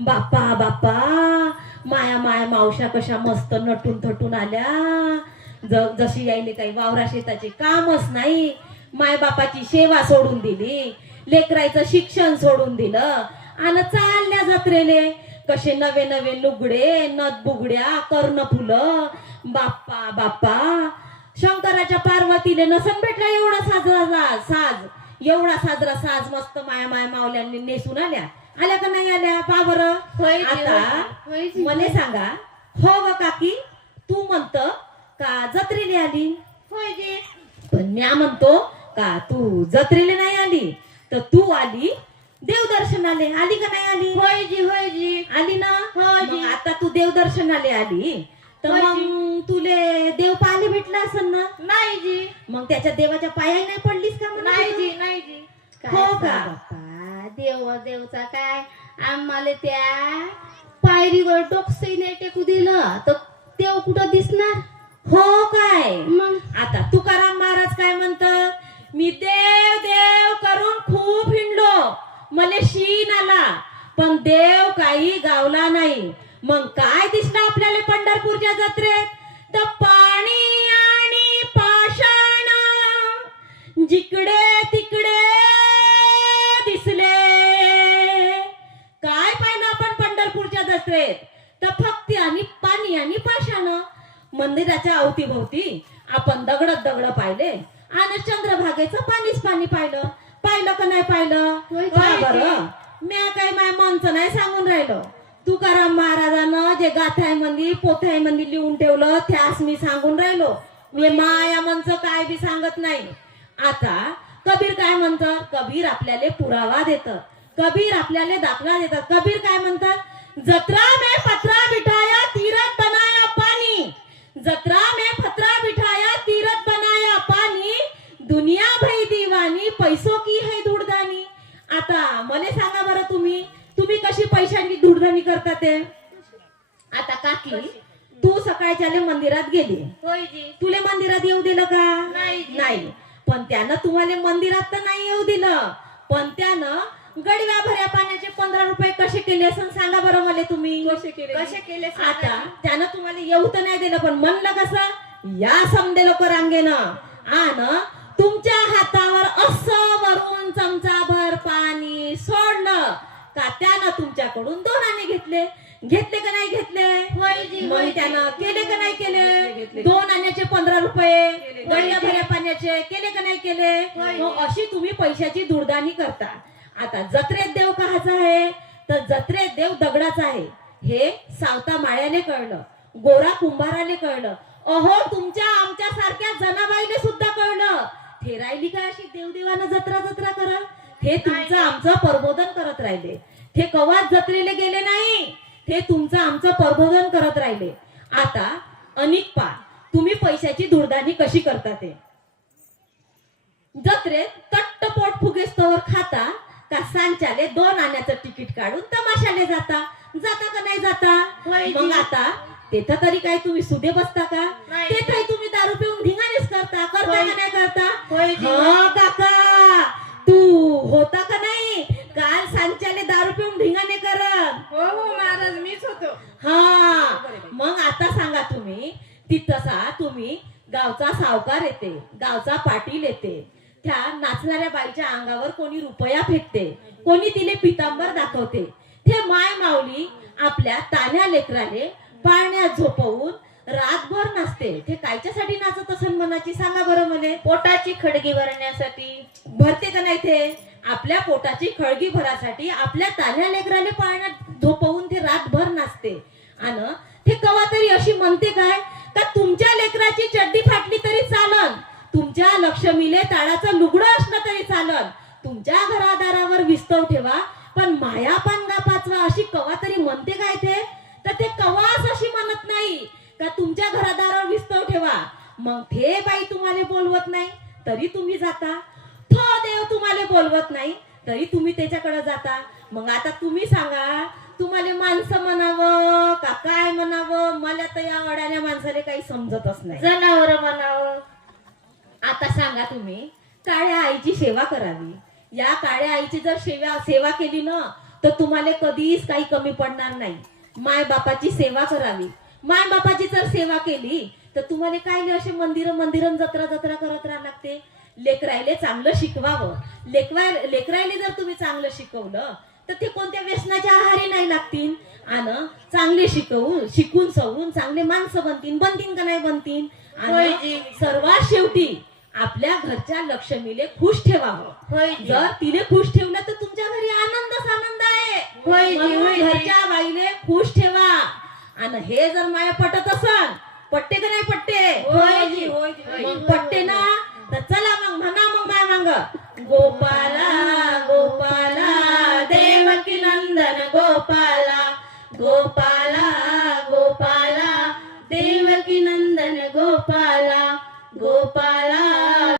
बाप्पा बाप्पा, माया माया मावश्या कशा मस्त नटून थटून आल्या. जशी यायले काही वावरा शेताचे कामच नाही. माय बापाची सेवा सोडून दिली, लेकरायचं शिक्षण सोडून दिलं आणि चालल्या जत्रेले. कसे नवे नवे लुगडे, नथ बुगड्या, कर्ण फुलं. बाप्पा बाप्पा, शंकराच्या पार्वतीले नसन भेटला एवढा साज, एवढा साजरा साज मस्त माया माया मावल्यांनी नेसून आल्या. आल्या का नाही आल्या पा बरं. आता मला सांगा, हो ग काकी, तू म्हणत का जत्रेले आली? होय जी. पण म्या म्हणतो का तू जत्रेले नाही आली, तर तू आली देवदर्शनाले. आली का नाही आली? होय जी, होय जी. आली ना. होय जी. मग आता तू देवदर्शनाले आली तर होय मग तुले देव पाहायला भेटला असेल ना. नाही जी. मग त्याच्या देवाच्या पायाही नाही पडलीस का म्हणा? नाही जी, नाही जी. हो का? बाप्पा, देवचा काय, आम्हाला त्या पायरीवर डोकसही नाही टेकू दिलं तर देव कुठं दिसणार? हो काय? मग आता तुकाराम महाराज काय म्हणतात, मी देव देव करून खूप हिंडलो, मले शीन आला, पण देव काही गावला नाही. मग काय दिसलं आपल्याला पंढरपूरच्या जत्रेत? तर पाणी आणि पाषाण जिकडे तिकडे दिसले. काय पाहिलं आपण पंढरपूरच्या जत्रेत? तर फक्त आणि पाणी आणि पाषाण. मंदिराच्या अवतीभोवती आपण दगड पाहिले आणि चंद्रभागेचं पाणीच पाणी पाहिलं. पाहिलं का नाही पाहिलं? बरं, म्या काय माय मनचं नाही सांगून राहिलो. तुकाराम महाराजानं जे गाथाय मंदी पोथ्याय मंदी लिहून ठेवलं त्यास मी सांगून राहिलो. मी माया मनचं काय बी सांगत नाही. आता कबीर काय म्हणतात? कबीर आपल्याला पुरावा देतं, कबीर आपल्याला दाखला देतात. कबीर काय म्हणतात? जत्रा में पत्रा बिठाया तीरथ बनाया पानी, जत्रा में पत्रा बिठाया तीरथ बनाया पानी, दुनिया भई दीवानी पैसों की है धूड़धानी. आता मला सांगा बरं, तुम्ही कशी पैशांची धूडधानी करता ते? आता काकी, तू सकाळच्याले मंदिरात गेली, होय जी. तुले मंदिरात येऊ दिलं का? नाही. पण त्यानं तुम्हाला मंदिरात तर नाही येऊ दिलं, पण त्यानं गडव्या भऱ्या पाण्याचे 15 रुपये कसे केले असं सांगा बरं मला तुम्ही. कसे केले? आता त्यानं तुम्हाला येऊ तर नाही दिलं, पण म्हणलं कसं, या समदे लोक रांगेनं आण तुमच्या हातावर असं वरून चमचाभर पाणी सोडलं का त्यानं तुमच्याकडून 2 आणे घेतले. घेतले का नाही घेतले? होय जी. मग त्यानं केले का नाही केले? 2 आण्याचे 15 रुपये गडव्या भऱ्या पाण्याचे केले का नाही केले? मग अशी तुम्ही पैशाची धुडदाणी करता. आता जत्रेत देव कहाचा आहे? तर जत्रेत देव दगडाचा आहे. हे सावता माळ्याने कळलं, गोरा कुंभाराने कळलं, अहो तुमच्या आमच्या सारख्या जनाबाईने सुद्धा कळलं. हे राहिली का अशी देवदेवानं जत्रा करल? हे तुमचं आमचं प्रबोधन करत राहिले. ते कवाच जत्रेले गेले नाही, ते तुमचं आमचं प्रबोधन करत राहिले. आता अनेक पा तुम्ही पैशाची धुडदाणी कशी करता ते? जत्रेत तट्ट पोट फुगेस्तवर खाता का सांच्याले 2 आण्याचं तिकीट काढून तमाशाले जाता का नाही जाता? मग आता तेथं तरी काय तुम्ही सुदे बसता का? तेथंही तुम्ही दारू पिऊन धिंगाणेच करता का नाही करता? हो काका, तू होता का नाही काल सांच्याले दारू पिऊन धिंगाणे करत? हो महाराज, मीच होतो. हा, मग आता सांगा तुम्ही, तिथसा तुम्ही गावचा सावकार येते, गावचा पाटील येते, त्या नाचणाऱ्या बाईच्या अंगावर कोणी रुपया फेकते, कोणी तिले पितांबर दाखवते. ते माय माऊली आपल्या तान्या लेकराले पाळण्यात झोपवून रातभर नाचते. ते कायच्यासाठी नाचत असेल मनाची सांगा बरं मला? पोटाची खडगी भरण्यासाठी. भरते का नाही? ते आपल्या पोटाची खळगी भरासाठी आपल्या तान्या लेकराले पाळण्यात झोपवून ते रातभर नाचते. आणि ते कवा तरी अशी म्हणते काय का तुमच्या लेकराची चड्डी फाटली तरी चालन, तुमच्या लक्ष्मीले ताळाचं लुगडं असलं तरी चालन, तुमच्या घरादारावर विस्तव ठेवा, पण माया पानगा पाचवा अशी कवा तरी म्हणते काय ते? तर ते कवाच अशी म्हणत नाही का तुमच्या घरादारावर विस्तव ठेवा. मग ते बाई तुम्हाला बोलवत नाही तरी तुम्ही जाता, तो देव तुम्हाला बोलवत नाही तरी तुम्ही त्याच्याकडे जाता. मग आता तुम्ही सांगा, तुम्हाला माणसं म्हणावं का काय म्हणावं? मला तर या अडाण्या माणसाला काही समजतच नाही. जनावर म्हणावं. आता सांगा तुम्ही, काळ्या आईची सेवा करावी. या काळ्या आईची जर सेवा केली ना तर तुम्हाला कधीच काही कमी पडणार नाही. माय बापाची सेवा करावी. माय बापाची जर सेवा केली तर तुम्हाला काय नाही असे मंदिरं जत्रा करत राहावं लागते. लेकरायले चांगलं शिकवावं. लेकरायले जर तुम्ही चांगलं शिकवलं तर ते कोणत्या व्यसनाच्या आहारी नाही लागतील. आणि चांगले शिकून सवरून चांगले माणसं बनतील का नाही बनतील. आणि सर्वात शेवटी आपल्या घरच्या लक्ष्मीले खुश ठेवावं. जर तिने खुश ठेवलं तर तुमच्या घरी आनंद आहे. म्हणून घरच्या बाईले खुश ठेवा. आणि हे जर माया पटत असन, पट्टे का नाही पट्टे? मग पट्टे ना तर चला मग म्हणा मग माया मांग गोपाला